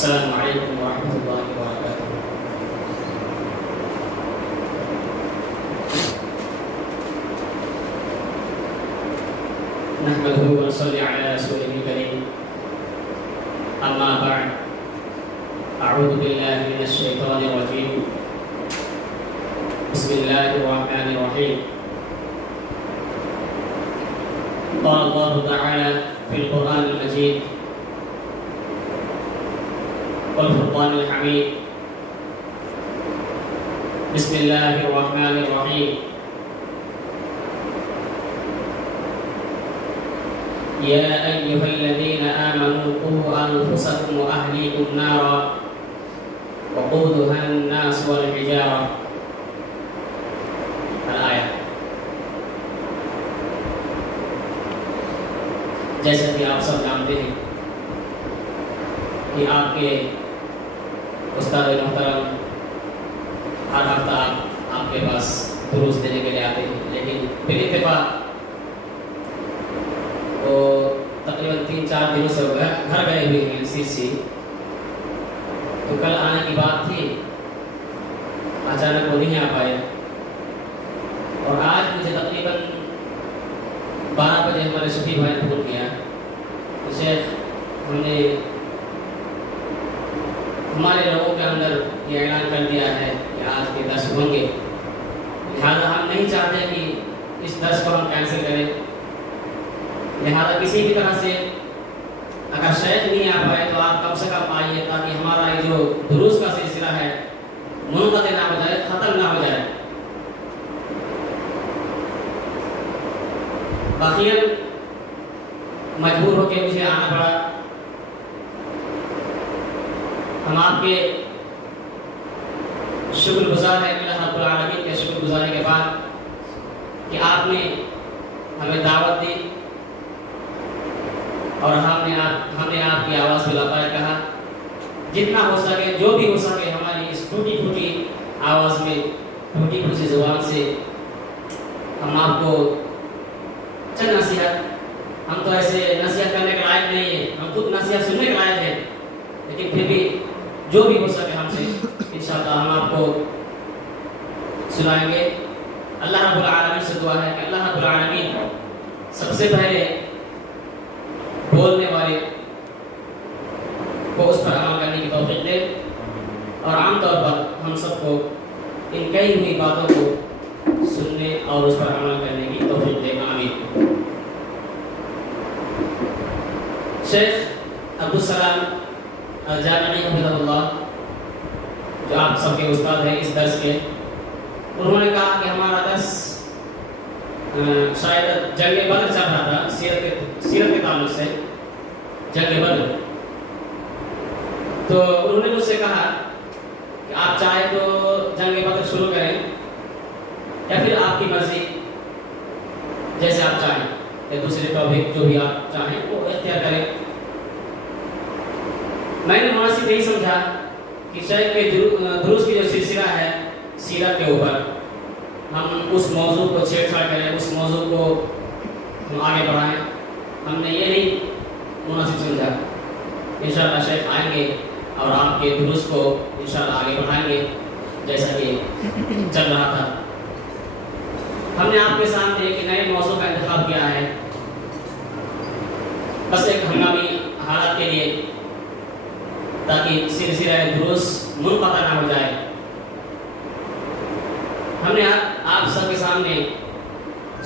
السلام علیکم ورحمۃ اللہ وبرکاتہ۔ نحمده ونصلي على رسوله الكريم، اما بعد، اعوذ باللہ من الشیطان الرجیم، بسم اللہ الرحمن الرحیم۔ قال اللہ تعالی فی القرآن المجید والفرقان الحمید، بسم اللہ الرحمن الرحیم۔ یا ایہا الذین آمنوا قوا انفسکم واہلیکم نارا وقودها الناس والحجارہ۔ الآیہ۔ جیسا کہ آپ سب جانتے ہیں کہ آپ کے استاد محترم ہر ہفتہ آپ کے پاس دروس دینے کے لیے آتے ہیں، لیکن پھر اتفاق وہ تقریباً 3-4 دنوں سے گھر گئے ہوئے ہیں سی، تو کل آنے کی بات تھی، اچانک وہ نہیں آ پائے، اور آج مجھے تقریباً 12 بجے ہمارے شفیع بھائی نے فون کیا کہ شیخ ہم نے ہمارے لوگوں کے اندر یہ اعلان کر دیا ہے کہ آج کے درس ہوں گے، لہذا ہم نہیں چاہتے کہ اس درس کو ہم کینسل کریں، لہذا کسی بھی طرح سے اگر شیخ نہیں آ پائے تو آپ کم سے کم آئیے، تاکہ ہمارا یہ جو دروس کا سلسلہ ہے منقطع نہ ہو جائے، ختم نہ ہو جائے۔ باقیاً مجبور ہو کے مجھے آنا پڑا۔ ہم آپ کے شکر گزار ہیں، اللہ رب العالمین کے شکر گزاری کے بعد کہ آپ نے ہمیں دعوت دی اور ہم نے آپ کی آواز کو لبیک کہا۔ جتنا ہو سکے، جو بھی ہو سکے، ہماری اس ٹوٹی پھوٹی آواز میں، ٹوٹی پھوٹی زبان سے ہم آپ کو چند نصیحت، ہم تو ایسے نصیحت کرنے کے لائق نہیں ہیں، ہم خود نصیحت سننے کے لائق ہیں، لیکن پھر بھی جو بھی ہو سکے ہم سے انشاءاللہ ہم آپ کو سنائیں گے۔ اللہ رب العالمین سے دعا ہے کہ اللہ رب العالمین سب سے پہلے بولنے والے کو اس پر عمل کرنے کی توفیق دے، اور عام طور پر ہم سب کو ان کئی ہوئی باتوں کو سننے اور اس پر عمل کرنے کی توفیق دے، آمین۔ شیخ عبدالسلام الجامعی حفظہ اللہ، جو آپ سب کے استاد ہیں اس درس کے، انہوں نے کہا کہ ہمارا درس شاید جنگ بدر چل رہا تھا، سیرت کے تعلق سے جنگ بدر، تو انہوں نے مجھ سے کہا کہ آپ چاہے تو جنگ بدر شروع کریں یا پھر آپ کی مرضی، جیسے آپ چاہیں، یا دوسرے ٹاپک جو بھی آپ چاہیں وہ اختیار کریں۔ میں نے مناسب یہی سمجھا کہ شیخ کے دروس کی جو سلسلہ ہے سیرت کے اوپر، ہم اس موضوع کو چھیڑ چھاڑ کریں، اس موضوع کو ہم آگے بڑھائیں، ہم نے یہ نہیں مناسب سمجھا۔ انشاءاللہ شیخ آئیں گے اور آپ کے دروس کو انشاءاللہ آگے بڑھائیں گے جیسا کہ چل رہا تھا۔ ہم نے آپ کے سامنے ایک نئے موضوع کا انتخاب کیا ہے، بس ایک ہنگامی حالت کے لیے، تاکہ سلسلہ دروس منقطع نہ ہو جائے۔ ہم نے آپ سب کے سامنے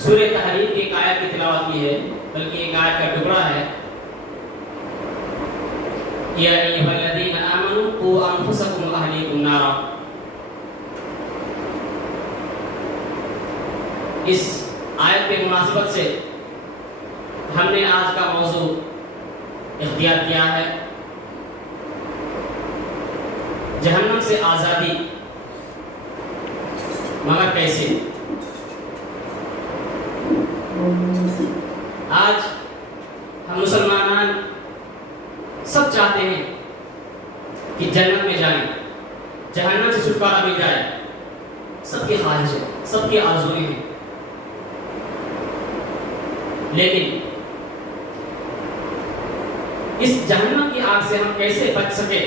سورہ تحریم کی ایک آیت کی تلاوت کی ہے، بلکہ ایک آیت کا ٹکڑا ہے، یا ایھا الذین آمنوا قوا انفسکم واہلیکم نارا۔ اس آیت کے مناسبت سے ہم نے آج کا موضوع اختیار کیا ہے، جہنم سے آزادی، مگر کیسے؟ آج ہم مسلمان سب چاہتے ہیں کہ جنت میں جائیں، جہنم سے چھٹکارا مل جائے، سب کی خواہش ہے، سب کی آرزویں ہیں، لیکن اس جہنم کی آگ سے ہم کیسے بچ سکے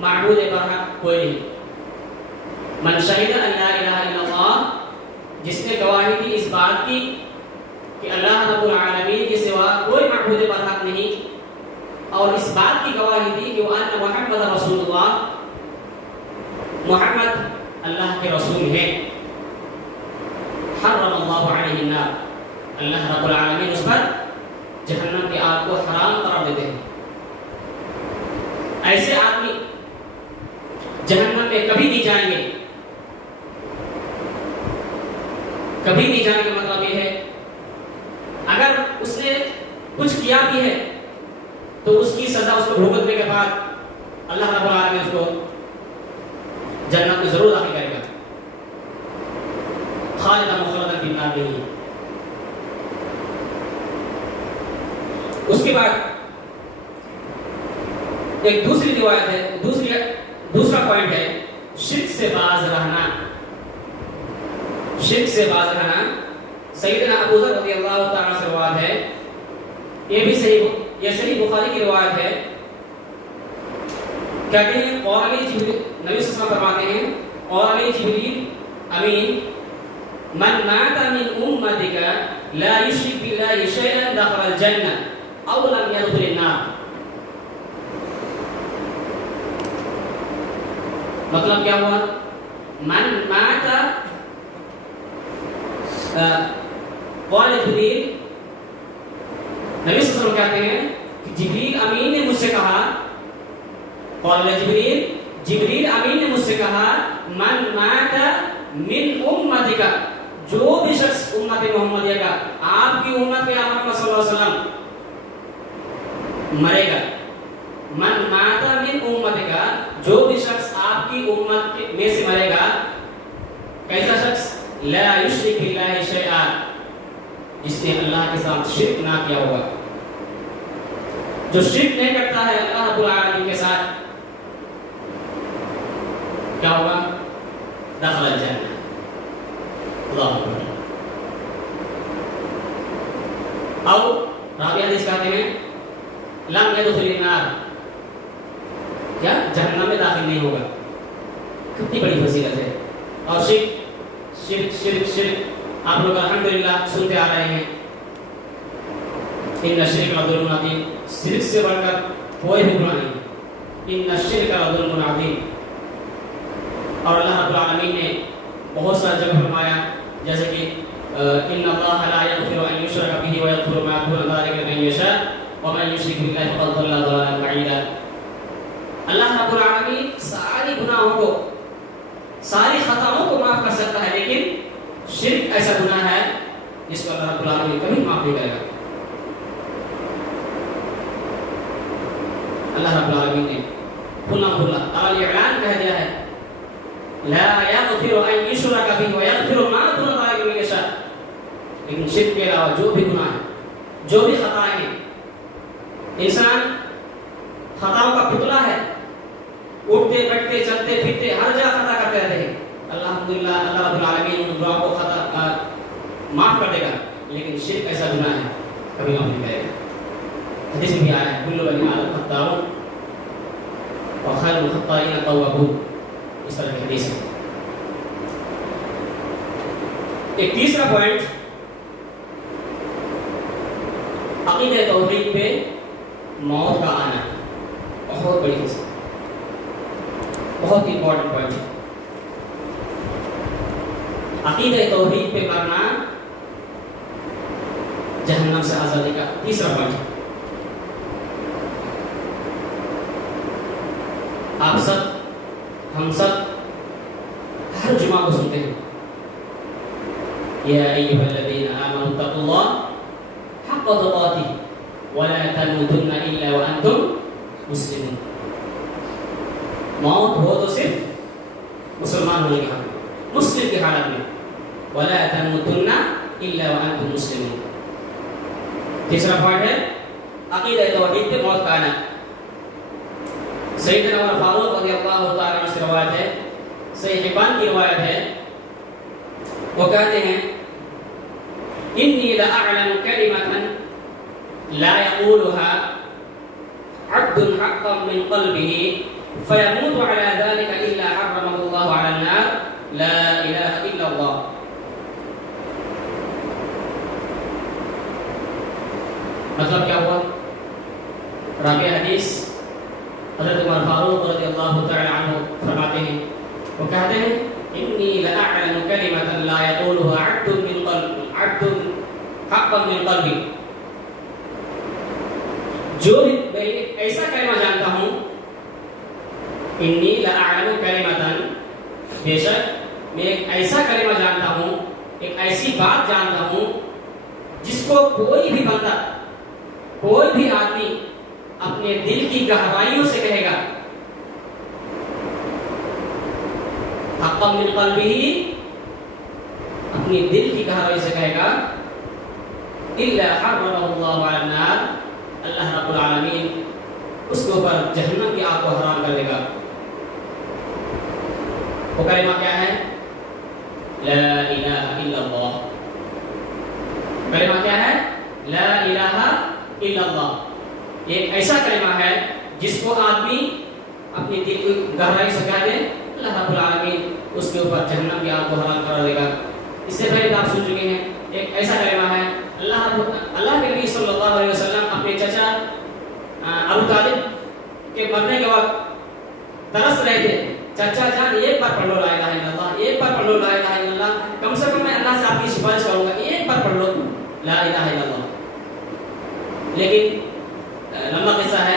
معبود برحق کوئی نہیں. من شہد ان لا الہ الا اللہ, جس نے گواہی دی اس بات کی کہ اللہ رب العالمین کے سوا کوئی معبود برحق نہیں, اور اس بات کی گواہی دی کہ وان محمد رسول اللہ, محمد اللہ کے رسول ہیں. حرم اللہ علیہ النار, اللہ رب العالمین اس پر جہنم کی آگ کو حرام قرار دیتے ہیں. ایسے آدمی جہنم میں کبھی نہیں جائیں گے. کبھی نہیں جانے کا مطلب یہ ہے اگر اس نے کچھ کیا بھی ہے تو اس کی سزا اس کو بھگتنے کے بعد اللہ رب العالمین اس کو جنت میں ضرور داخل کرے گا. خالداً مخلداً فی النار نہیں. اس کے بعد ایک دوسری روایت ہے, دوسرا پوائنٹ ہے شرک سے باز رہنا. شرک سے باز رہنا سیدنا ابو ذر رضی اللہ تعالیٰ سے روایت ہے, یہ صحیح بخاری کی روایت ہے. کہتے ہیں اور علی جبریل, نبی صلی اللہ علیہ وسلم فرماتے ہیں اور علی جبریل امین من مات من امتك لا يشرك بالله شيئا دخل الجنة او لم يدخل النار. مطلب کیا ہوا؟ من مات قال جبریل, نبی صلی اللہ علیہ وسلم کہتے ہیں کہ جبریل امین نے مجھ سے کہا, قال جبریل, جبریل امین نے مجھ سے کہا من مات من امتک, جو بھی شخص امت محمدیہ کا, آپ کی امت کے محمد صلی اللہ علیہ وسلم مرے گا. من مات من امتک, جو بھی شخص آپ کی امت میں سے مرے گا, کیسا شخص؟ لا یشرک باللہ شیئا, جس نے اللہ کے ساتھ شرک نہ کیا ہوگا. جو شرک نہیں کرتا ہے اللہ رب العالمین کے ساتھ, کیا ہوگا؟ دخل الجنہ. اللہ اکبر. اور راوی حدیث کہتے ہیں لم يدخل النار, کیا جہنم میں داخل نہیں ہوگا. کتنی بڑی فضیلت ہے. اور شرک شرک شرک شرک آپ لوگ الحمدللہ سنتے آ رہے ہیں, ان الشرک لظلم عظیم, شرک سے بڑھ کر کوئی بھی گناہ نہیں. ان الشرک لظلم عظیم. اور اللہ رب العالمین نے بہت سارے جگہ فرمایا, جیسے کہ ان اللہ لا یغفر ان یشرک به ویغفر ما دون ذلک لمن یشاء ومن یشرک باللہ فقد ضل ضلالا بعیدا. اللہ رب العالمین ساری گناہوں کو, ساری خطاؤں کو معاف کر سکتا ہے, لیکن شرک ایسا گناہ ہے جس کو اللہ رب العالمین کبھی معاف نہیں کرے گا. اللہ رب العالمین نے کھلا اعلان کہہ دیا ہے لا یغفر ان یشرک به ویغفر ما دون ذلک لمن یشاء. لیکن شرک کے علاوہ جو بھی گناہ ہے, جو بھی خطائیں ہیں, انسان خطاؤں کا پتلا ہے, اٹھتے بیٹھتے چلتے پھرتے ہر جگہ خطا کرتے رہتے ہیں. الحمدللہ اللہ رب العالمین ان گناہوں کو خطا معاف کر دے گا, لیکن شرک ایسا گناہ ہے کبھی معاف نہیں کرے گا. حدیث میں بھی آیا ہے کل بنی آدم خطاؤن وخیر الخطائین التوابون, اس طرح کی حدیث ہے. ایک تیسرا پوائنٹ عقیدہ توحید پہ موت کا آنا, بہت بڑی چیز, بہت امپورٹنٹ پوائنٹ ہے. عقیدہ توحید پہ مرنا جہنم سے آزادی کا تیسرا پوائنٹ ہے. آپ سب, ہم سب ہر جمعہ کو سنتے ہیں یا ایھا الذین آمنوا اتقوا اللہ حق تقاتہ ولا تموتن الا وانتم مسلمون. موت ہو تو صرف مسلمان ہونے کی حالت, مسلم کی حالت میں, ولا تموتن الا وانتم مسلمون. تیسرا پوائنٹ ہے عقیدہ توحید پہ موت کا آنا. سیدنا عمر فاروق رضی اللہ تعالیٰ عنہ سے روایت ہے, صحیح حبان کی روایت ہے, وہ کہتے ہیں انی لأعلم کلمة لا يقولها عبد حقا من قلبه فيموت على ذلك إلا حرمه الله على النار لا إله إلا الله. مطلب کیا ہوا؟ راوی حدیث حضرت عمر فاروق رضی اللہ تعالی عنہ فرماتے ہیں، وہ کہتے ہیں انی لأعلم کلمۃ لا یقولها عبد حقا من قلبی، جو میں ایسا کلمہ جانتا ہوں، انی لأعلم کلمۃ، بے شک میں ایک ایسا کلمہ جانتا ہوں، ایک ایسی بات جانتا ہوں جس کو کوئی بھی بندہ، کوئی بھی آدمی اپنے دل کی گہرائیوں سے کہے گا، حقا من قلبہ، اپنی دل کی گہرائی سے کہے گا، الا حرمه اللہ علی النار، اللہ رب العالمین اس کے اوپر جہنم کی آگ کو حرام کر دے گا. وہ کلمہ کیا ہے؟ لا الہ الا اللہ. کلمہ کیا ہے؟ لا الہ الا اللہ. ایک ایسا کلمہ ہے جس کو آدمی اپنی دل کی گہرائی سے کہہ دے، اللہ رب العالمین اس کے اوپر جہنم کی آگ کو حرام کرا دے گا. اس سے پہلے آپ سن چکے ہیں ایک ایسا کلمہ ہے، اللہ کے نبی صلی اللہ علیہ وسلم اپنے چچا ابو طالب کے مرنے کے وقت ترس رہے تھے، چچا جان ایک بار پڑھ لو لا الہ الا اللہ، ایک بار پڑھ لو لا الہ الا اللہ، کم سے کم میں اللہ سے آپ کی سفارش کروں گا، ایک بار پڑھ لو لا الہ الا اللہ. لیکن لمبا قصہ ہے،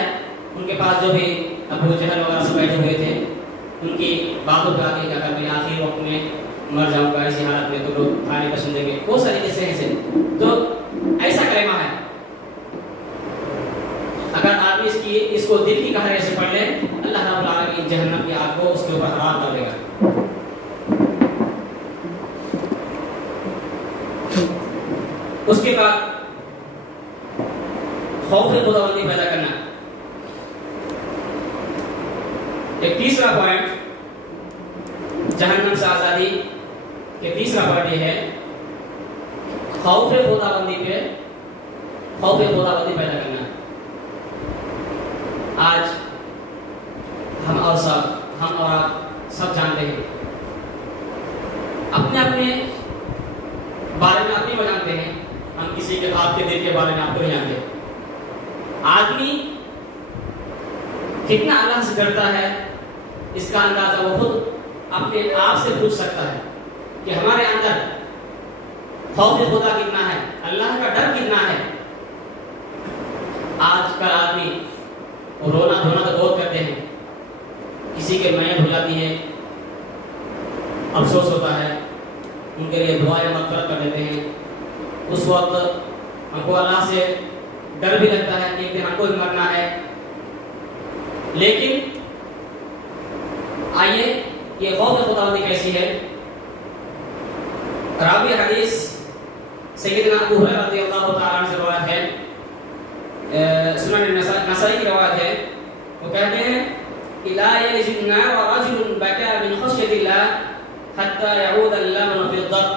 ان کے پاس جو بھی ابو جہل وغیرہ سے بیٹھے ہوئے تھے، ان کی باتوں پہ آتے کہ اگر میں آخری وقت میں مر جاؤں گا ایسی حالت میں تو لوگ کھانے پسند دیں گے، بہت ساری قصے ہیں. تو ایسا کلمہ ہے، اگر آدمی اس کو دل کی گہرائی سے پڑھ لے، اللہ رب العالمین جہنم کی آگ کو اس کے اوپر حرام کر دے گا. اس کے بعد خوف خداوندی پیدا کرنا. ایک تیسرا پوائنٹ جہنم سے آزادی کے تیسرا پوائنٹ یہ ہے خوف خداوندی پہ خوف خداوندی پیدا کرنا. آج ہم اور آپ سب جانتے ہیں، اپنے اپنے بارے میں اپنی کو جانتے ہیں، ہم کسی کے آپ کے دل کے بارے میں آپ کو نہیں جانتے. آدمی کتنا اللہ سے ڈرتا ہے اس کا اندازہ وہ خود اپنے آپ سے پوچھ سکتا ہے کہ ہمارے اندر خوف خدا کتنا ہے، اللہ کا ڈر کتنا ہے. آج کل آدمی رونا دھونا تو بہت کرتے ہیں، کسی کے میت ہو جاتی ہے افسوس ہوتا ہے، ان کے لیے دعائیں مغفرت کر دیتے ہیں. اس وقت ہم کو اللہ سے ڈر بھی لگتا ہے کہ ایک دن ہم کو بھی مرنا ہے. لیکن آئیے یہ خوف خداوندی کیسی ہے. راوی حدیث سیدنا ابو ہریرہ رضی اللہ تعالی عنہ سے روایت ہے، سنن نسائی کی روایت ہے. وہ کہتے ہیں لا یلج النار رجل بكى من خشیة اللہ حتى يعود اللبن في الضرب.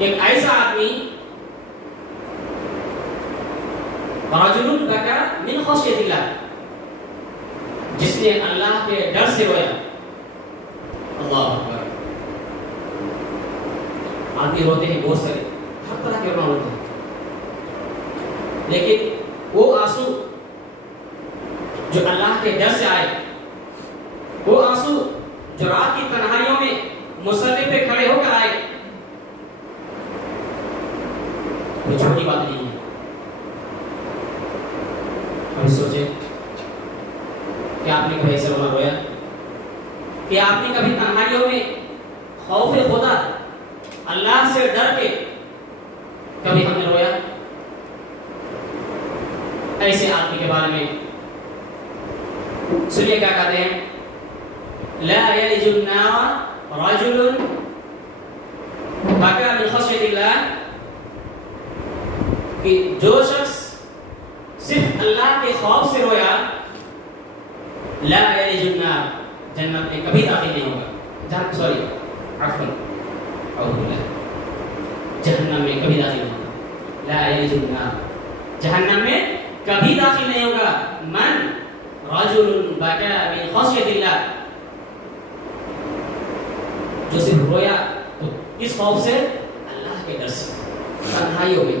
ایک ایسا آدمی رجل بكى من خشیة اللہ، جس نے اللہ کے ڈر سے رویا. اللہ اکبر. آدمی روتے ہیں بہت سارے، ہر طرح کے رونا ہوتے ہیں، لیکن وہ آنسو جو اللہ کے ڈر سے آئے، وہ آنسو جو رات کی تنہائیوں میں مصلی پہ کھڑے ہو کر آئے، کوئی چھوٹی بات نہیں ہے. ہم سوچیں کہ آپ نے کبھی ایسا رونا رویا؟ کہ آپ نے کبھی تنہائیوں میں خوف خدا اللہ سے ڈر کے کبھی ہم نے رویا؟ ایسے آدمی کے بارے میں سنیے کیا کہتے ہیں. لا یلج النار رجل بكى من خشیة اللہ، کہ جو شخص صرف اللہ کے خوف سے رویا، لا یلج النار، جنت میں کبھی داخل نہیں ہوگا. جہنم میں کبھی داخل نہیں ہوگا. لا یلج النار، جہنم میں کبھی داخل نہیں ہوگا من رجل بکا من خشیت اللہ، جو صرف رویا تو اس خوف سے اللہ کے ڈر سے، تنہائیوں میں،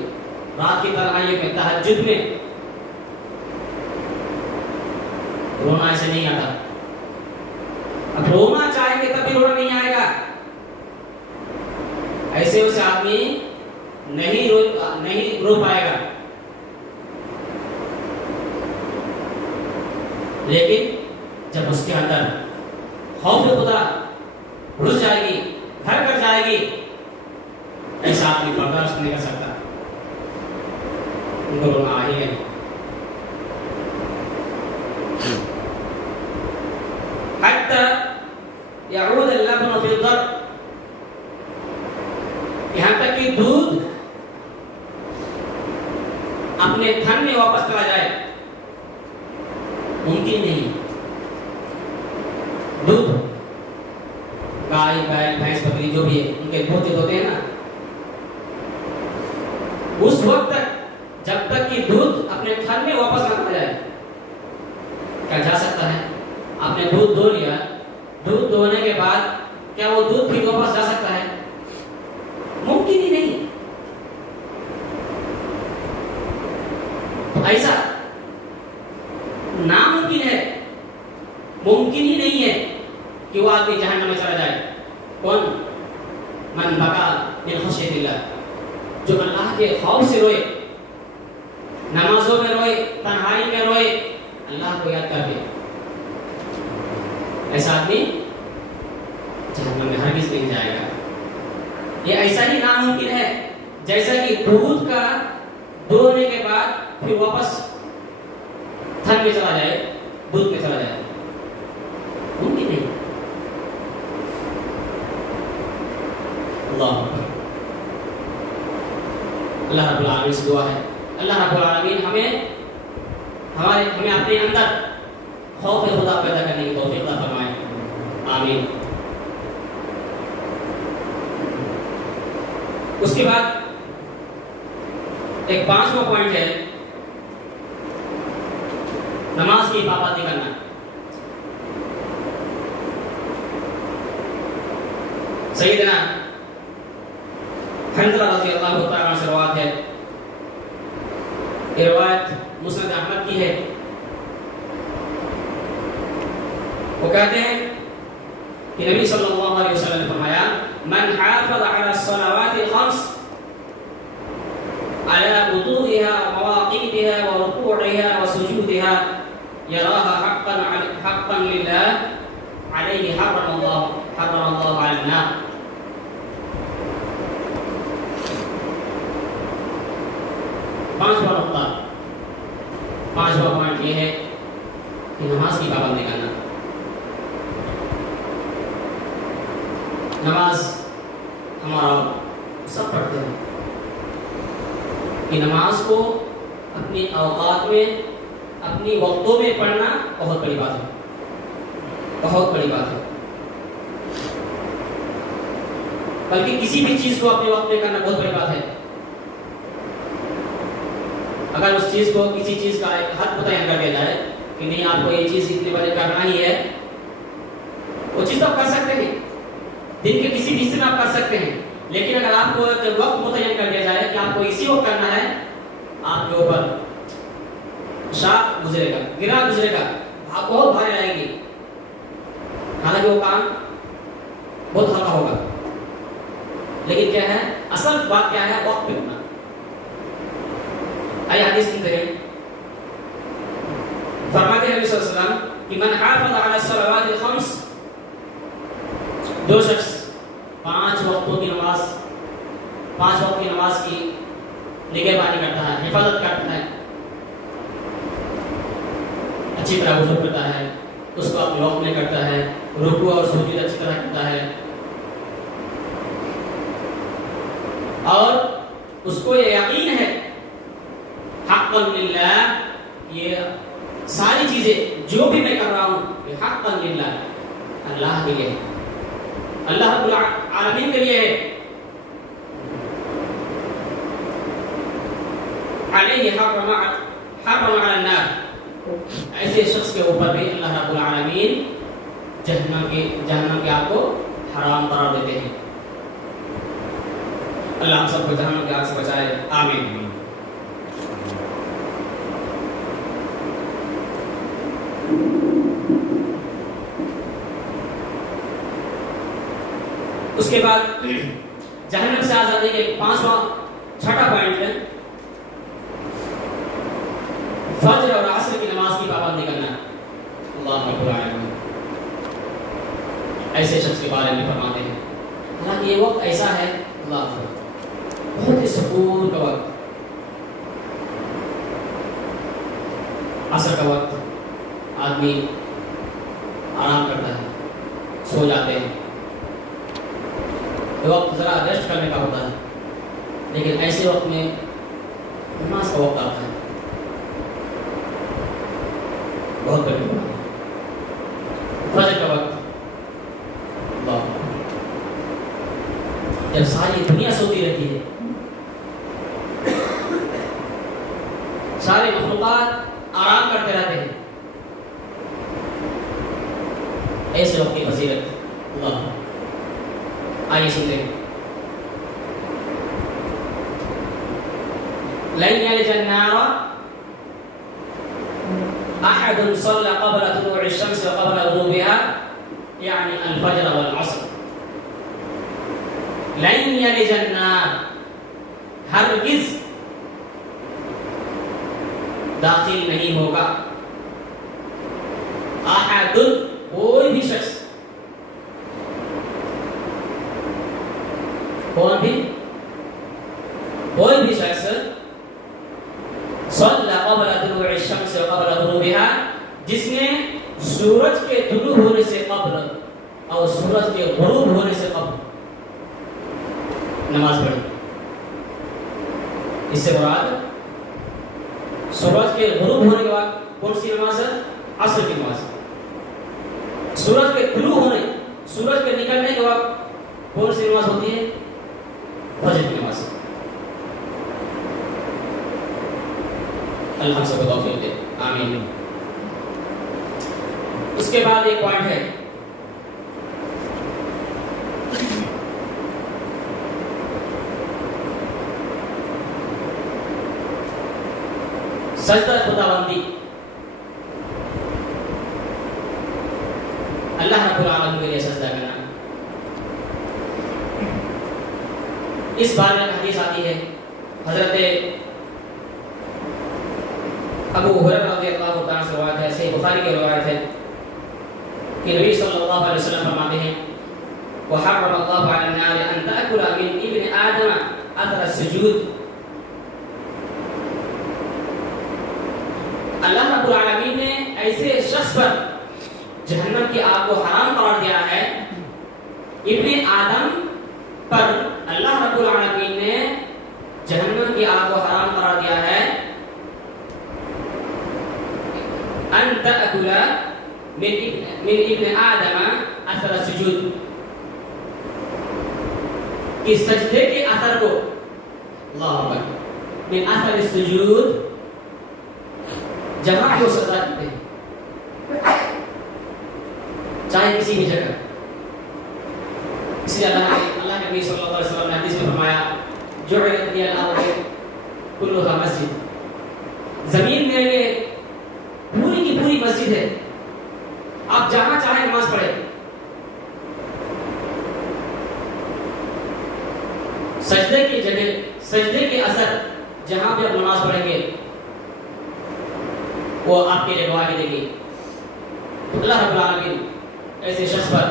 رات کی تنہائیوں میں، تہجد میں رونا ایسے نہیں آتا. اب رونا چاہیں گے تب بھی رونا نہیں آئے گا. ایسے اسے آدمی نہیں رو پائے گا. لیکن جب اس کے اندر خوف خدا گھس جائے گی، گھر کر جائے گی، ایسا آدمی برداشت نہیں کر سکتا، ان کو رونا آ ہی نہیں. حتی یعود اللبن فی الضرع، یہاں تک کہ دودھ اپنے تھن میں واپس چلا جائے، ممکن نہیں. دودھ گائے بیل بھینس بکری جو بھی ہے ان کے دودھ جو ہوتے ہیں نا، اس وقت تک جب تک کہ دودھ اپنے تھن میں واپس نہ چلا جائے کیا جا سکتا ہے؟ آپ نے دودھ دو لیا، دودھ دونے کے بعد کیا وہ دودھ پھر واپس جا سکتا ہے؟ ممکن ہی نہیں. ایسا ناممکن ہے، ممکن ہی نہیں ہے کہ وہ آدمی جہنم میں چلا جائے. کون؟ من بکا من خشیت اللہ، جو اللہ کے خوف سے روئے، نمازوں میں روئے، تنہائی میں روئے، اللہ کو یاد کر کے، ایسا آدمی جہنم میں ہرگز نہیں جائے گا. یہ ایسا ہی ناممکن ہے جیسا کہ دودھ کا دونے کے بعد پھر واپس تھن میں چلا جائے، دودھ میں چلا جائے، ممکن نہیں. اللہ رب العالمین سے دعا ہے، اللہ رب العالمین ہمیں اپنے اندر خوف خدا پیدا کرنے کی توفیق عطا فرمائے. آمین. اس کے بعد ایک 5واں پوائنٹ ہے نماز کی پابندی کرنا. سیدنا حنظلہ رضی اللہ تعالیٰ عنہ سے روایت ہے، یہ روایت مسند احمد کی ہے. وہ کہتے ہیں کہ نبی صلی اللہ علیہ وسلم نے فرمایا من حافظ على الصلوات الخمس على وضوئها ومواقيتها وركوعها وسجودها يراها حقا لله عليه حرم الله على النار. پانچواں پوائنٹ یہ ہے کہ نماز کی پابندی کرنا. نماز ہمارا سب پڑھتے ہیں کہ نماز کو اپنی اوقات میں، اپنی وقتوں میں پڑھنا بہت بڑی بات ہے، بہت بڑی بات ہے. بلکہ کسی بھی چیز کو اپنے وقت میں کرنا بہت بڑی بات ہے. اگر اس چیز کو، کسی چیز کا ایک حد متعین کر دیا جائے کہ نہیں آپ کو یہ چیز اتنے بجے کرنا ہی ہے، وہ چیز تو آپ کر سکتے ہیں، دن کے کسی بھی حصے میں آپ کر سکتے ہیں. لیکن اگر آپ کو ایک وقت متعین کر دیا جائے کہ آپ کو اسی وقت کرنا ہے، آپ کے اوپر شاق گزرے گا، گرا گزرے گا، آپ بہت بھاری آئے گی، حالانکہ وہ کام بہت ہلکا ہوگا. لیکن کیا ہے اصل بات؟ کیا ہے؟ وقت پہ ہونا. آئیے حدیث سنتے ہیں. فرماتے ہیں نبی صلی اللہ علیہ وسلم کہ من حافظ علی الصلوات الخمس، جو شخص 5 وقتوں کی نماز، 5 وقت کی نماز کی نگہبانی کرتا ہے، حفاظت کرتا ہے، اچھی طرح وضو کرتا ہے، اس کو اپنے وقت میں کرتا ہے، رکوع اور سجود اچھی طرح کرتا ہے، اور اس کو یہ یقین ہے حقا للہ، یہ ساری چیزیں جو بھی میں کر رہا ہوں یہ حقا للہ، اللہ کے لیے، اللہ رب العالمین کے لیے ہے. علیہ حرم علی النار، ایسے شخص کے اوپر بھی اللہ رب العالمین جہنم کی آگ کو حرام قرار دیتے ہیں۔ اللہ ہم سب کو جہنم کی آگ سے بچائے، آمین۔ اس کے بعد جہنم سے آزادی کے چھٹا پوائنٹ ہے فجر اور عصر کی نماز کی پابندی کرنا۔ اللہ رب العالمین ایسے شخص کے بارے میں فرماتے ہیں، حالانکہ یہ وقت ایسا ہے اللہ بہت ہی سکون کا وقت، عصر کا وقت آدمی آرام کرتا ہے، سو جاتے ہیں، وقت ذرا ریسٹ کرنے کا ہوتا ہے، لیکن ایسے وقت میں نماز کا وقت آتا ہے، بہت بڑی بات ہے۔ فجر کا وقت اللہ، جب ساری دنیا سوتی رہتی ہے، سارے مخلوقات آرام کرتے رہتے ہیں، ایسے وقت کی فضیلت اللہ، آئیے سنتے ہیں۔ لن يلج النار أحد صلى قبل طلوع الشمس وقبل غروبها، يعني الفجر والعصر۔ لن يلج النار، ہرگز داخل نہیں ہوگا، احد کوئی بھی شخص، کوئی بھی شخص صلی قبل طلوع الشمس وقبل غروبها، جس نے سورج کے طلوع ہونے سے قبل اور سورج کے غروب ہونے سے قبل نماز پڑھی۔ اس سے مراد سورج کے غروب ہونے کے بعد کون سی نماز ہے؟ عصر کی نماز۔ سورج کے طلوع ہونے، سورج کے نکلنے کے بعد کون سی نماز ہوتی ہے؟ فجر کی نماز۔ اللہ سب کو توفیق دے، آمین۔ اس کے بعد ایک پوائنٹ ہے سجدہ خداوندی۔ اللہ رب العالمین کے لیے سجدہ کرنا۔ اس بارے میں حدیث آتی ہے، حضرت ابو ہریرہ رضی اللہ تعالیٰ سے روایت ہے، صحیح بخاری کی روایت ہے کہ نبی صلی اللہ علیہ وسلم فرماتے ہیں، وحرم اللہ علی النار ان تأکل من ابن آدم اثر السجود۔ اللہ رب العالمین نے ایسے شخص پر جہنم کی آگ کو حرام قرار دیا ہے، ابن آدم پر اللہ رب العالمین نے جہنم کی آگ کو حرام قرار دیا ہے، ان تأکل من ابن آدم اثر السجود، کہ سجدے کے اثر کو، اللہ اکبر، من اثر السجود، جہاں کو سجدہ کرتے ہیں چاہے کسی بھی جگہ۔ اسی لیے اللہ کے نبی صلی اللہ علیہ وسلم نے حدیث میں فرمایا، جعلت لی الارض کلھا مسجد، زمین میرے لیے پوری کی پوری مسجد ہے، آپ جہاں چاہیں نماز پڑھیں۔ سجدے کی جگہ، سجدے کے اثر جہاں بھی آپ نماز پڑھیں گے وہ آپ کے لیے گواہی دے گی۔ تو اللہ رب العالمین ایسے شخص پر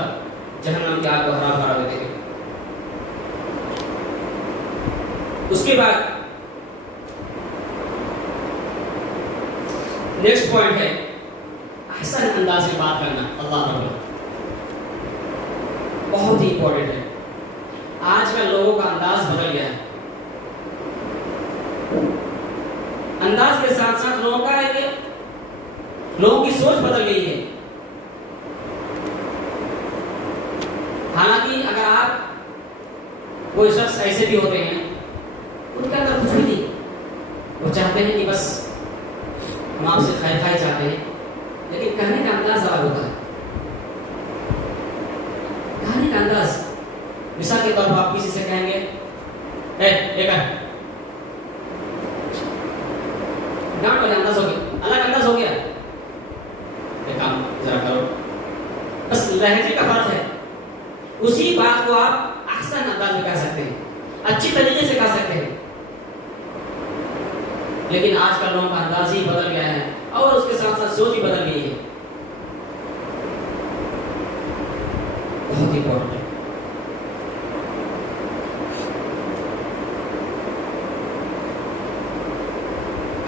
جہنم کی آگ کو حرام قرار دیتے ہیں۔ اس کے بعد نیکسٹ پوائنٹ ہے احسن انداز میں بات کرنا۔ اللہ رب بہت ہی امپورٹنٹ ہے۔ آج کل لوگوں کا انداز بدل گیا ہے، انداز کے ساتھ ساتھ لوگوں کا ہے کہ لوگوں کی سوچ بدل گئی ہے۔ حالانکہ اگر آپ کوئی شخص ایسے بھی ہوتے ہیں ان کے اندر کچھ بھی نہیں، وہ چاہتے ہیں کہ بس ہم آپ سے خیر خائی چاہتے ہیں، لیکن کہنے کا انداز الگ ہوتا ہے. کہنے کا انداز، مثال کے طور پر آپ کسی سے کہیں گے لے کر ڈانٹ والے انداز ہو گیا، الگ انداز ہو گیا، یہ کام ذرا کرو، بس لہجے کا فرق ہے. اسی بات کو آپ احسن انداز میں کہہ سکتے ہیں، اچھی طریقے سے کہہ سکتے ہیں، لیکن آج کل لوگوں کا انداز ہی بدل گیا ہے اور اس کے ساتھ ساتھ سوچ بھی بدل گئی ہے. بہت امپورٹنٹ ہے.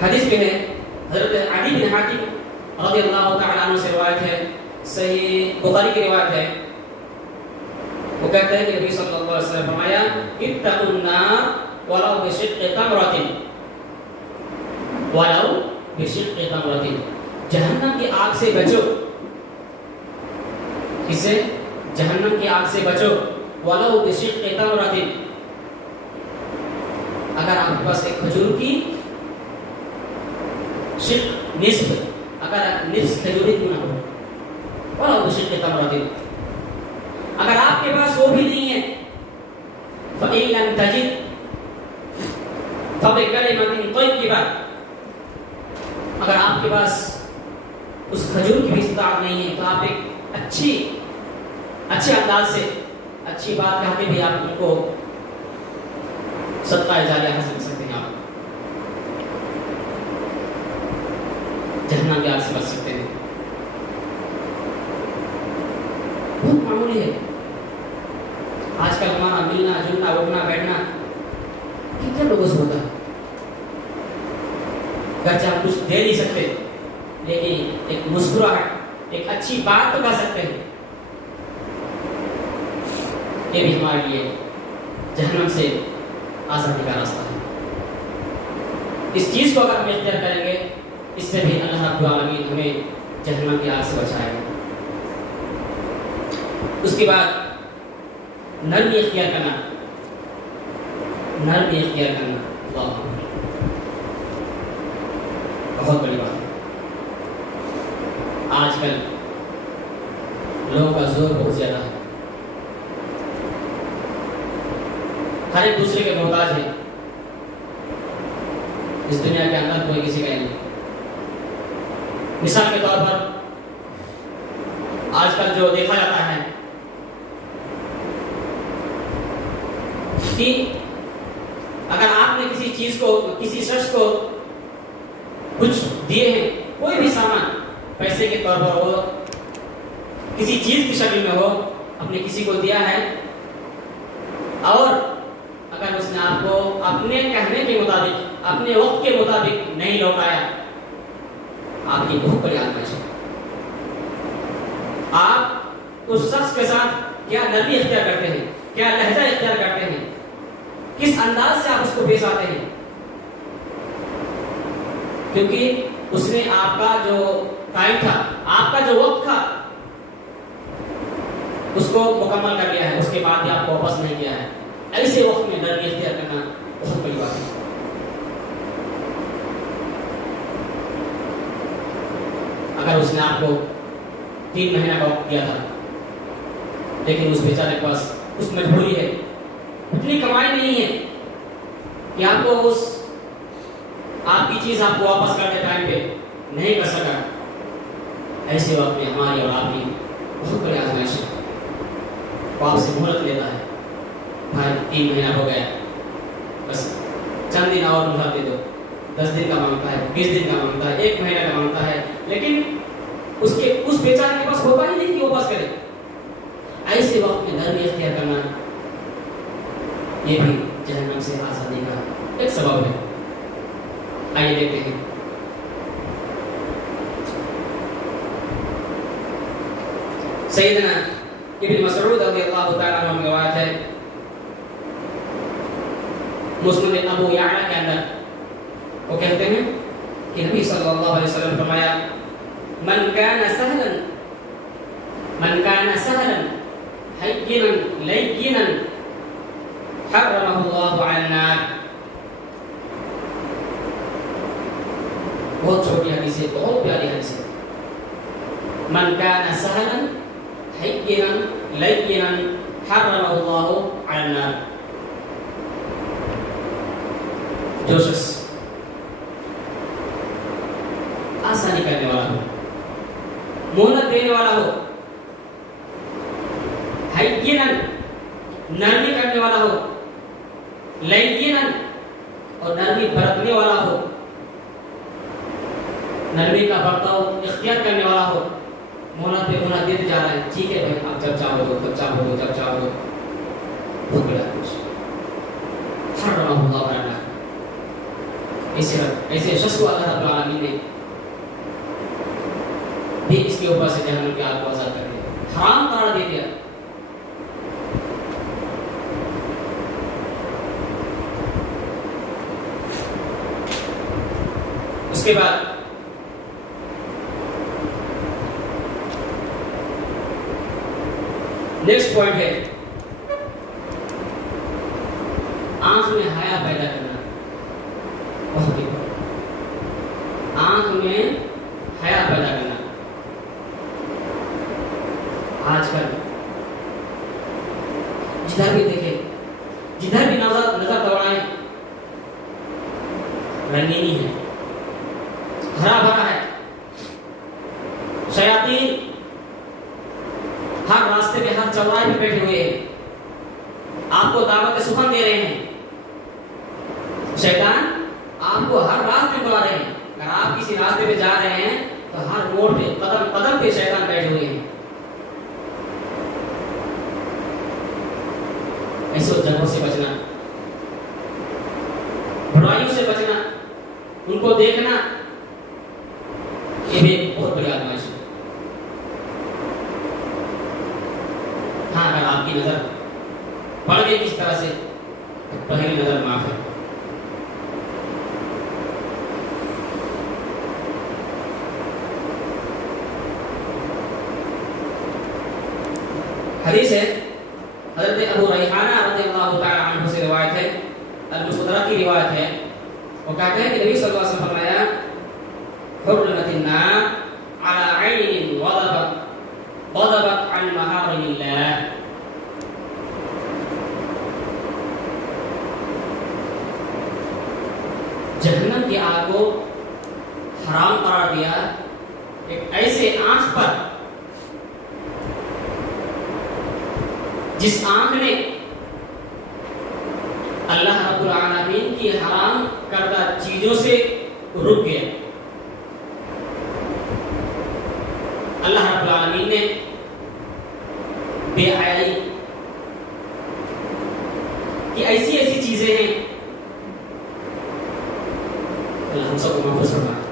حدیث میں ہے، حضرت عدی بن حاتم رضی اللہ تعالی عنہ سے روایت ہے، صحیح بخاری کی روایت ہے. وہ کہتے ہیں کہ نبی صلی اللہ علیہ وسلم فرمایا اتقوا النار ولو بشق تمرۃ، ولو بشق تمرۃ، جہنم کی آگ سے بچو. کس سے؟ جہنم کی آگ سے بچو. ولو بشق تمرۃ، اگر آپ کے پاس ایک کھجور کی شق نصف، اگر نصف کھجور کیوں نہ ہو، ولو بشق تمرۃ، اگر آپ کے پاس وہ بھی نہیں ہے، فَإِن لَمْ تَجِدْ فَبِكَلِمَةٍ طَيِّبَةٍ، اگر آپ کے پاس اس کھجور کی بھی استطاعت نہیں ہے تو آپ ایک اچھے انداز سے اچھی بات کہہ کے بھی آپ ان کو صدقہ جاریہ حاصل کر سکتے ہیں. آپ جہنم کی آگ سے بچ سکتے ہیں. بہت معمولی ہے. آج کل ہمارا ملنا جلنا اٹھنا بیٹھنا کتنے لوگوں سے ہوتا ہے. گرچہ ہم کچھ دے نہیں سکتے لیکن ایک مسکراہٹ، ایک اچھی بات تو کہہ سکتے ہیں. یہ بھی ہمارے لیے جہنم سے آزادی کا راستہ ہے. اس چیز کو اگر ہم اختیار کریں گے، اس سے بھی اللہ رب العالمین ہمیں جہنم کی آگ سے بچائے گا. اس کے بعد نرمی اختیار کرنا، نرمی اختیار کرنا بہت بڑی بات ہے. آج کل لوگوں کا زور بہت زیادہ ہے، ہر ایک دوسرے کے محتاج ہے. اس دنیا کے اندر کوئی کسی کا نہیں. مثال کے طور پر آج کل جو دیکھا جاتا ہے کہ اگر آپ نے کسی چیز کو، کسی شخص کو کچھ دیے ہیں، کوئی بھی سامان پیسے کے طور پر ہو، کسی چیز کی شکل میں ہو، اپنے کسی کو دیا ہے، اور اگر اس نے آپ کو اپنے کہنے کے مطابق، اپنے وقت کے مطابق نہیں لوٹایا، آپ کی بہت بڑی آزمائش ہے. آپ اس شخص کے ساتھ کیا نرمی اختیار کرتے ہیں، کیا لہجہ اختیار کرتے ہیں، کس انداز سے آپ اس کو پیش آتے ہیں، کیونکہ اس نے آپ کا جو ٹائم تھا، آپ کا جو وقت تھا، اس کو مکمل کر لیا ہے، اس کے بعد بھی آپ کو واپس نہیں کیا ہے. ایسے وقت میں نرمی اختیار کرنا بہت بڑی بات ہے. اگر اس نے آپ کو 3 مہینہ کا وقت دیا تھا، لیکن اس بیچارے کے پاس اس مجبوری ہے، اتنی کمائی نہیں ہے کہ آپ کو اس آپ کی چیز آپ کو واپس کرتے ٹائم پہ نہیں کر سکا، ایسے وقت میں ہماری اور آپ کی بہت بڑی آزمائش ہے. وہ آپ سے مہلت لیتا ہے، بھائی 3 مہینہ ہو گیا، بس چند دن اور مہلت دے دو. 10 دن کا مانگتا ہے، 20 دن کا مانگتا ہے، 1 مہینہ کا مانگتا ہے، لیکن اس بیچارے کے پاس ہوتا ہی نہیں کہ وہ واپس کرے. ایسے وقت میں نرمی اختیار کرنا یہ بھی جہنم سے آزادی کا ایک سبب ہے. آئیے دیکھتے ہیں. سیدنا ابن مسعود رضی اللہ تعالیٰ عنہ کی روایت ہے، مسند ابو یعلا کے اندر وہ کہتے ہیں کہ نبی صلی اللہ علیہ وسلم فرمایا من كان سهلا هينا لينا حرمه الله على النار. بہت چھوٹی حدیث ہے، بہت پیاری حدیث ہے. من کان سہلا حینا لینا حرمہ اللہ علی النار. جو شخص آسانی کرنے والا ہو، مہلت دینے والا ہو، حینا نرمی کرنے والا ہو، لینا اور نرمی برتنے والا ہو، نرمی کا برتاؤ اختیار کرنے والا ہو. مہلت پہ مہلت دیتے جا رہا ہے، ٹھیک ہے بھائی آپ جب چاہو دو، تب چاہو دو، جب چاہو دو. بہت بڑا کچھ حرمہ اللہ علی النار. ایسے شخص کو اللہ رب العالمین نے بھی اس کے اوپر سے جہنم کی آگ کو آزاد کر دیا، حرام قرار دے دیا. اس کے بعد نیکسٹ پوائنٹ ہے آنکھ میں حیا پیدا کرنا. بہت آنکھ میں حیا پیدا کرنا. آج کل جدھر بھی دیکھیں، جدھر بھی نظر دوڑائیں، رنگینی ہے، ہرا بھرا ہے. شیاطین ہر راستے پہ، ہر چوراہے پہ بیٹھے ہوئے ہیں، آپ کو دعوت سخن دے رہے ہیں. شیطان آپ کو ہر راستے بلا رہے ہیں. اگر آپ کسی راستے پہ جا رہے ہیں تو ہر موڑ پہ، قدم قدم پہ شیطان بیٹھے ہوئے ہیں. ایسے جگہوں سے بچنا، برائیوں سے بچنا، ان کو دیکھنا، یہ بھی ایک بہت بڑی آزمائش ہے. ہاں اگر آپ کی نظر پڑ گئی کس طرح سے، پہلی نظر معاف ہے. حدیث ہے حضرت ابو ریحانہ رضی اللہ تعالی عنہ سے روایت ہے، المستدرک کی روایت ہے. وہ کہتے ہیں کہ نبی صلی اللہ علیہ وسلم فرمایا حرمت النار علی عین غضبت عن محارم اللہ. جہنم کی آگ کو حرام قرار دیا ایک ایسے آنکھ پر جس آنکھ نے اللہ رب العالمین کی حرام کردہ چیزوں سے رک گیا. اللہ رب العالمین نے بے حیائی کی ایسی چیزیں ہیں، اللہ ہم سب کو محفوظ فرمائے.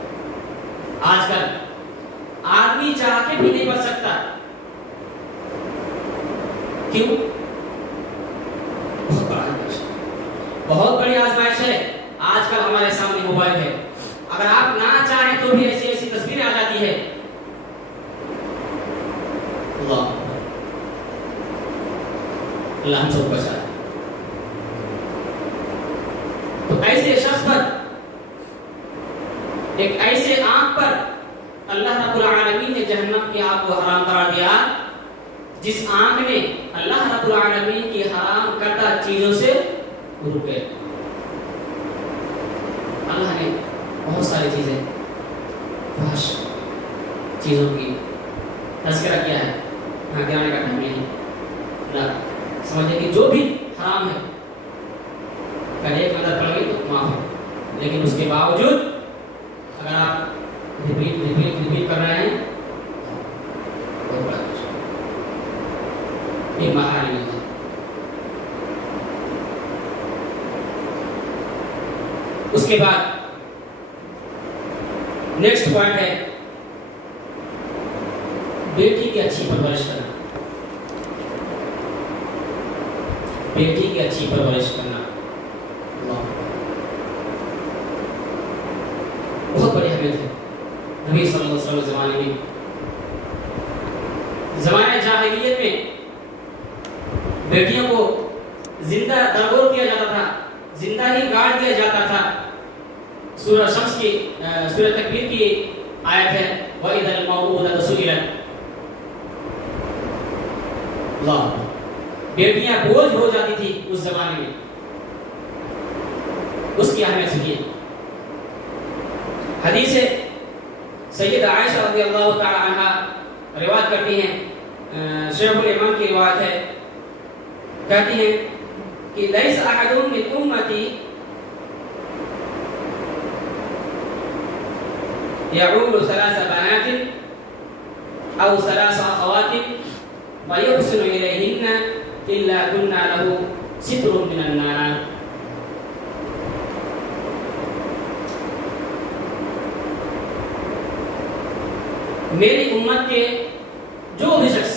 آج کل آدمی چاہ کے بھی نہیں بچ سکتا. کیوں؟ بہت بڑی آزمائش ہے. آج کل ہمارے سامنے موبائل ہے، اگر آپ نہ چاہیں تو بھی ایسی تصویریں آ جاتی ہے. اللہ ہم سب کو بچائے. تو ایسے شخص پر، ایک ایسے آنکھ پر اللہ رب العالمین نے جہنم کی آگ کو حرام قرار دیا جس آنکھ نے اللہ رب العالمین کی حرام کردہ چیزوں سے رکے. اللہ نے بہت ساری چیزیں، فحش چیزوں کی تذکرہ کیا ہے. یہاں گرانے کا ٹائم نہیں. اللہ سمجھے کہ جو بھی حرام ہے اگر ایک نظر پڑ گئی تو معاف ہے، لیکن اس کے باوجود اگر آپ ریپیٹ کر رہے ہیں بہت بڑا کچھ یہ محارم نہیں ہے. اس کے بعد نیکسٹ پوائنٹ ہے بیٹی کی اچھی پرورش کرنا. بیٹی کی اچھی پرورش کرنا بہت بڑی اہمیت ہے. نبی صلی اللہ علیہ وسلم زمانے میں، زمانے جاہلیت میں بیٹیوں کو زندہ درگور کیا جاتا تھا، زندہ ہی گاڑ دیا جاتا تھا. سورہ شمس کی سورہ تکویر کی آیت ہے وَإِذَا الْمَوْءُودَةُ سُئِلَتْ. اللہ، بیٹیاں بوجھ ہو جاتی تھی اس زمانے میں، اس کی اہمیت سنیے. حدیث سیدہ عائشہ رضی اللہ تعالی عنہ روایت کرتی ہیں، شیخ الامام کی روایت ہے، کہتی ہیں کہ لیس احد من امتی یعول ثلاث بنات او ثلاث اخوات فیحسن الیہن الا كنا له ستر من النار. میری امت کے جو بھی شخص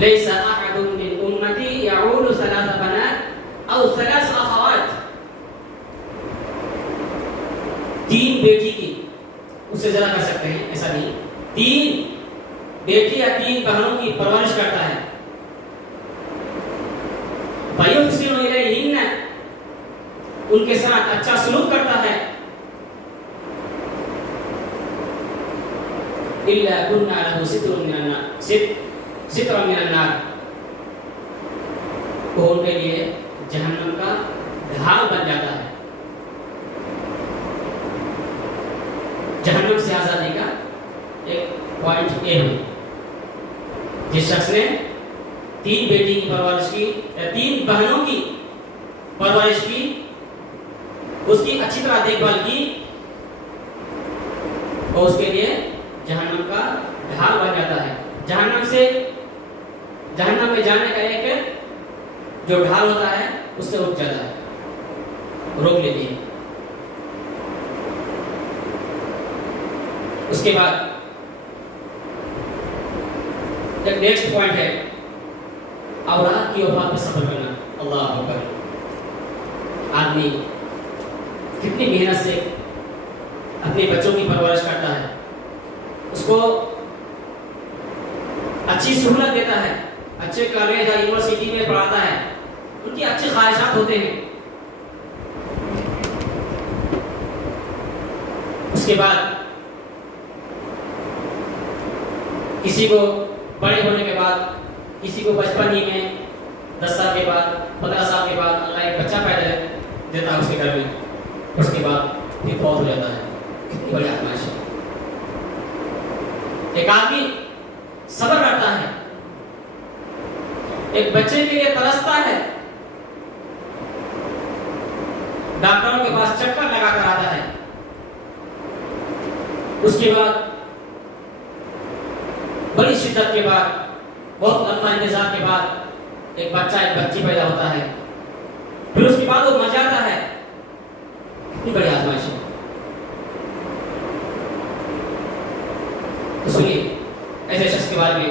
لیس احد من امتی یعول ثلاث بنات او ثلاث اخوات، تین بیٹی کی، اس سے زیادہ کر سکتے ہیں، ایسا نہیں، تین بیٹی یا تین بہنوں کی پرورش کرتا ہے. فیحسن الیہن، ان کے ساتھ اچھا سلوک کرتا ہے. الا كنا له ستر من النار، ستر من النار، وہ ان کے لیے جہنم کا ڈھال بن جاتا ہے. جہنم سے آزادی کا ایک پوائنٹ یہ ہوئی، جس شخص نے تین بیٹی کی پرورش کی یا تین بہنوں کی پرورش کی، اس کی اچھی طرح دیکھ بھال کی، اور اس کے لیے جہنم کا ڈھال بن جاتا ہے. جہنم میں جانے کا ایک جو ڈھال ہوتا ہے اس سے رک جاتا ہے، روک لیتی ہے. اس کے بعد ایک نیکسٹ پوائنٹ ہے اولاد کی وفات پہ صبر کرنا. اللہ اکبر، آدمی کتنی محنت سے اپنے بچوں کی پرورش کرتا ہے، اس کو اچھی سہولت دیتا ہے، اچھے کالج یا یونیورسٹی میں پڑھاتا ہے، ان کی اچھی خواہشات ہوتے ہیں. اس کے بعد کسی کو بڑے ہونے کے بعد، کسی کو بچپن ہی میں 10 سال کے بعد 15 سال کے بعد اللہ ایک بچہ پیدا دیتا ہے اس کے گھر میں، اس کے بعد پھر فوت ہو جاتا ہے. کتنی بڑی آزمائش ہے. ایک آدمی صبر کرتا ہے، ایک بچے کے لیے ترستا ہے، ڈاکٹروں کے پاس چکر لگا کر آتا ہے. اس کے بعد بڑی شدت کے بعد، بہت لمبا انتظار کے بعد ایک بچہ ایک بچی پیدا ہوتا ہے، پھر اس کے بعد وہ مر جاتا ہے. کتنی بڑی آزمائش ہے. تو سنیے ایسے شخص کے بارے میں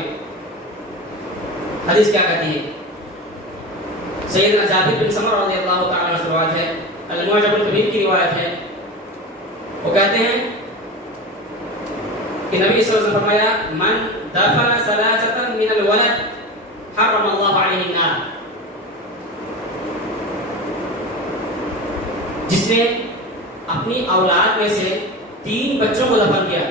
حدیث کیا کہتی ہے. سیدنا جابر بن سمرہ رضی اللہ تعالی عنہ سے روایت ہے، المعجم الکبیر کی روایت ہے. وہ کہتے ہیں کہ نبی صلی اللہ علیہ وسلم فرمایا من دفن ثلاثة من الولد حرم اللہ علیہ النار. جس نے اپنی اولاد میں سے 3 بچوں کو دفن کیا.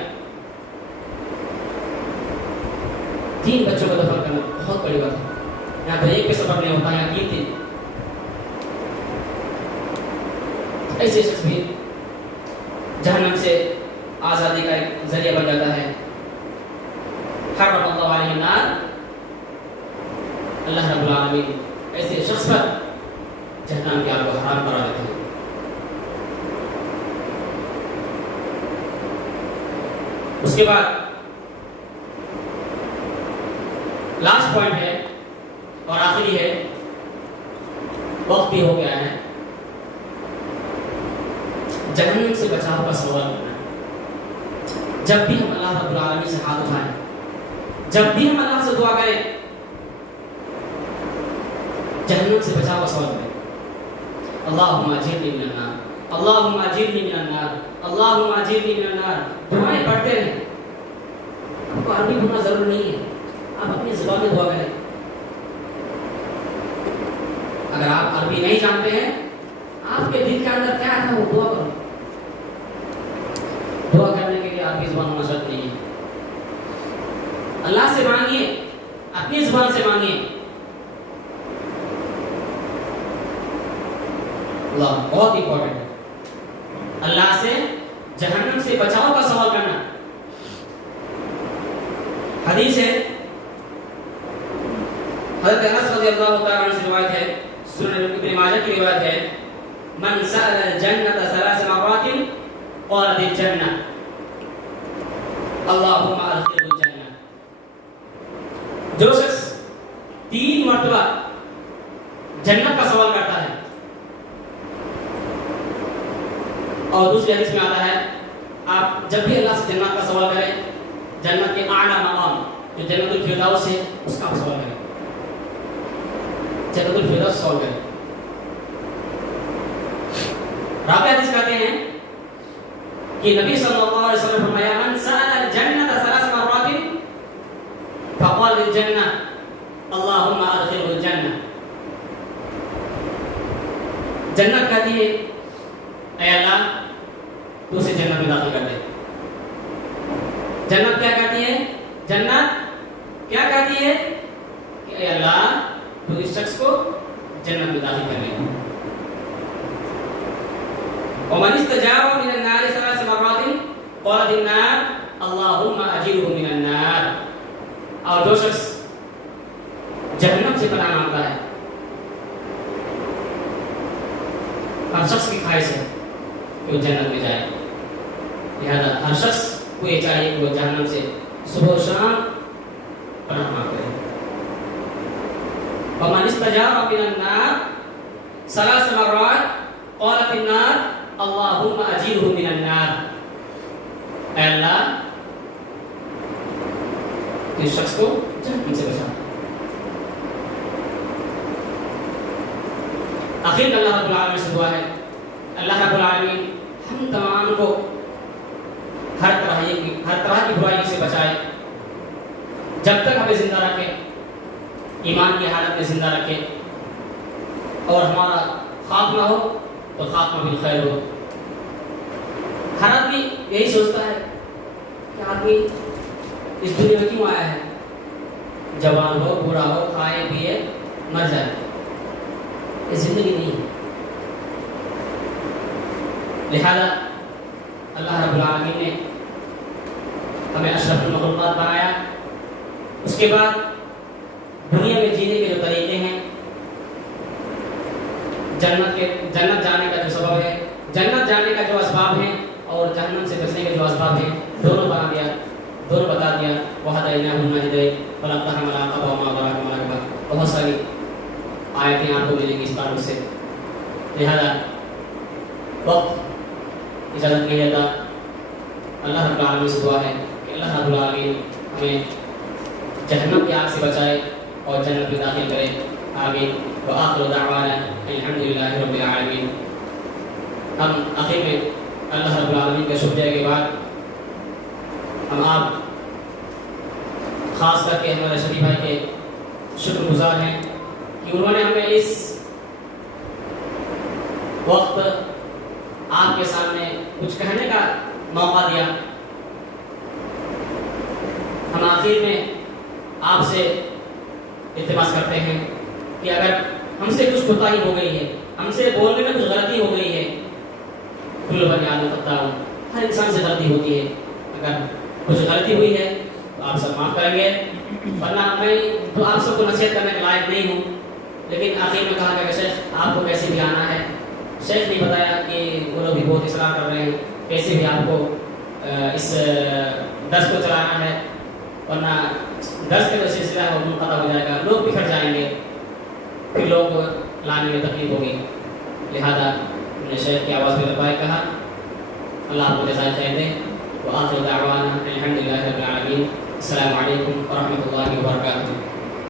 3 بچوں کو دفن کرنا بہت بڑی بات ہے. یہاں تو ایک پہ سبق نہیں ہوتا، یہاں 3. ایسے شخص بھی جہنم سے آزادی کا ایک ذریعہ بن جاتا ہے. حرم اللہ علیہ النار، اللہ رب العالمین ایسے شخص پر جہنم کی آگ کو حرام کرا دیتے ہیں. اس کے بعد لاسٹ پوائنٹ ہے اور آخری ہے، وقت بھی ہو گیا ہے. جہنم سے بچاؤ کا سوال کرنا. جب بھی ہم اللہ رب العالمین سے ہاتھ اٹھائیں، جب بھی ہم اللہ سے دعا کریں، جہنم سے بچاؤ کا سوال کریں. اللہم اجرنی من النار، اللہم اجرنی من النار، اللہم اجرنی من النار. دعائیں پڑھتے رہیں. آپ کو عربی بولنا ضرور نہیں ہے، آپ اپنی زبان میں دعا کریں. اگر آپ عربی نہیں جانتے ہیں دعا کرنے کے لیے آپ کی زبان ہونا شرط نہیں ہے. اللہ سے مانگیے, اپنی زبان سے مانگیے. اللہ بہت امپورٹنٹ ہے. اللہ سے جہنم سے بچاؤ کا سوال کرنا. حدیث ہے, حضرت انس رضی اللہ تعالی عنہ سے روایت ہے, سنن ابن ماجہ کی روایت ہے, من سأل الجنة 3 مرات قالت الجنة اللهم ادخله الجنة. جو شخص 3 مرتبہ جنت کا سوال کرتا ہے, اور دوسری حدیث میں آتا ہے آپ جب بھی اللہ سے جنت کا سوال کریں, جنت کے اعلیٰ مقام جو جنت الفردوس ہے اس کا سوال کریں, جنت الفردوس سوال کریں. رابع حدیث کہتے ہیں کہ نبی صلی اللہ علیہ وسلم فرمایا من سأل الجنة 3 مرات فقال الجنة اللهم ادخله الجنة. جنت کہتی ہے اے اللہ تو اسے جنت میں داخل کر دے. جنت کیا کہتی ہے؟ جنت کیا کہتی ہے کہ اے اللہ تو اس شخص کو جنت میں داخل کر دے. ومن استجاب من النار 3 مرات قالت النار اللهم اجره من النار. اور جو شخص جہنم سے پناہ مانگتا ہے, ہر شخص کی خواہش ہے کہ وہ جنت میں جائے, لہذا ہر شخص کو یہ چاہیے کہ وہ جہنم سے صبح و شام پناہ مانگے. ومن استجاب من النار 3 مرات قالت النار اللهم اجره من النار. اے اللہ اس شخص کو جہنم سے بچا. آخر میں اللہ رب العالمین سے دعا ہے, اللہ رب العالمین ہم تمام کو ہر طرح کی برائی سے بچائے, جب تک ہمیں زندہ رکھے, ایمان کی حالت میں زندہ رکھے, اور ہمارا خاتمہ ہو تو خاتمہ بالخیر ہو. ہر آدمی یہی سوچتا ہے کہ آدمی اس دنیا میں کیوں آیا ہے, جوان ہو, بوڑھا ہو, کھائے پیے مر جائے. یہ زندگی نہیں ہے. لہذا اللہ رب العالمین نے ہمیں اشرف المخلوقات بنایا. اس کے بعد دنیا میں جینے کے جو طریقے ہیں, جنت جانے کا جو سبب ہے, جنت جانے کا جو اسباب ہیں, اور جہنم سے بچنے کے جو اسباب ہیں, دونوں بتا دیا. وَهَدَيْنَاهُ النَّجْدَيْنِ فَلَقْتَحَمَ الْعَقَبَةَ وَمَا أَدْرَاكَ مَا الْعَقَبَةُ. بہت ساری آیتیں آپ کو ملیں گی اس تعلق سے. لہذا وقت اجازت نہیں دیتا. اللہ رب العالمین سے دعا ہے کہ اللہ رب العالمین ہمیں جہنم کی آگ سے بچائے اور جنت میں داخل کرے. آمین. وآخر دعوانا الحمدللہ رب العالمین. ہم آخر میں اللہ رب العالمین کے شکریہ کے بعد ہم آپ خاص کر کے ہمارے شریف بھائی کے شکر گزار ہیں کہ انہوں نے ہمیں اس وقت آپ کے سامنے کچھ کہنے کا موقع دیا. ہم آخر میں آپ سے التماس کرتے ہیں کہ اگر ہم سے کچھ کوتاہی ہو گئی ہے, ہم سے بولنے میں کچھ غلطی ہو گئی ہے, کل بنی آدم خطا, ہر انسان سے غلطی ہوتی ہے, اگر کچھ غلطی ہوئی ہے تو آپ سب معاف کریں گے, ورنہ میں تو آپ سب کو نصیحت کرنے کے لائق نہیں ہوں. لیکن آخر میں کہا کہ شیخ آپ کو کیسے بھی آنا ہے. شیخ نے بتایا کہ وہ لوگ بھی بہت اصرار کر رہے ہیں, کیسے بھی آپ کو اس درس کو چلانا ہے, ورنہ درس کا جو سلسلہ ہے وہ منقطع ہو جائے گا, لوگ بکھر جائیں گے, پھر لوگوں کو لانے میں تکلیف ہوگی. لہذا انہوں نے شیخ کی آواز میں لبائک کہا. اللہ آپ کو جزائے خیر دے. وآخر دعوانا الحمدللہ رب العالمین. السلام علیکم ورحمۃ اللہ وبرکاتہ.